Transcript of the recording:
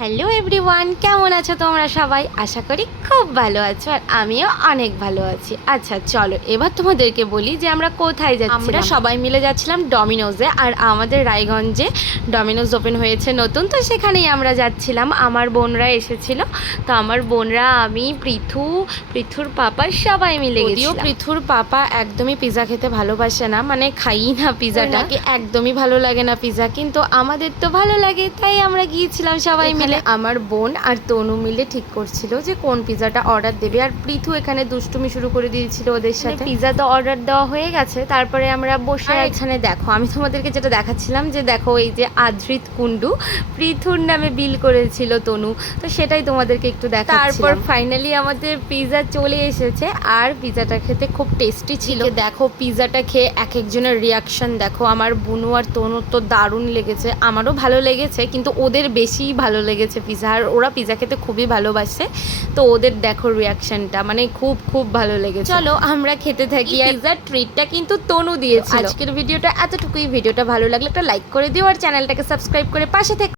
Hello everyone, কেমন আছো তোমরা সবাই? আশা করি খুব ভালো আছো আর আমিও অনেক ভালো আছি। আচ্ছা চলো এবার তোমাদেরকে বলি যে আমরা কোথায় যাচ্ছি। আমরা সবাই মিলে যাচ্ছিলাম ডমিনোজে, আর আমাদের রায়গঞ্জে ডমিনোজ ওপেন হয়েছে নতুন, তো সেখানেই আমরা যাচ্ছিলাম। আমার বোনরা এসেছিল, তো আমার বোনরা, আমি, পৃথুর পাপা সবাই মিলে গেছিলাম। পৃথুর পাপা একদমই পিৎজা খেতে ভালোবাসে না, মানে খাই না পিৎজাটা, একদমই ভালো লাগে না পিৎজা, কিন্তু আমাদের তো ভালো লাগে, তাই আমরা গিয়েছিলাম সবাই মিলে। আমার বোন আর তনু মিলে ঠিক করছিল যে কোন পিৎজাটা অর্ডার দেবে, আর পৃথু এখানে দুষ্টুমি শুরু করে দিয়েছিল ওদের সাথে। পিৎজা তো অর্ডার দেওয়া হয়ে গেছে, তারপরে আমরা বসে এখানে দেখো আমি তোমাদেরকে যেটা দেখাচ্ছিলাম যে দেখো এই যে আদ্রিত কুন্ডু পৃথুর নামে বিল করেছিল তনু, তো সেটাই তোমাদেরকে একটু দেখাচ্ছিলাম। তারপর ফাইনালি আমাদের পিৎজা চলে এসেছে, আর পিৎজাটা খেতে খুব টেস্টি ছিল। দেখো পিৎজাটা খেয়ে এক একজনের রিয়াকশন দেখো। আমার বুনু আর তনু তো দারুণ লেগেছে, আমারও ভালো লেগেছে, কিন্তু ওদের বেশিই ভালো লেগেছে পিৎজা, আর ওরা পিৎজা খেতে খুবই ভালোবাসে, তো ওদের দেখো রিয়াকশনটা, মানে খুব খুব ভালো লেগেছে। চলো আমরা খেতে থাকি। আর পিৎজার ট্রিটটা কিন্তু তনু দিয়েছিল। আজকের ভিডিওটা এতটুকুই। ভিডিওটা ভালো লাগলে একটা লাইক করে দিও আর চ্যানেলটাকে সাবস্ক্রাইব করে পাশে থেকে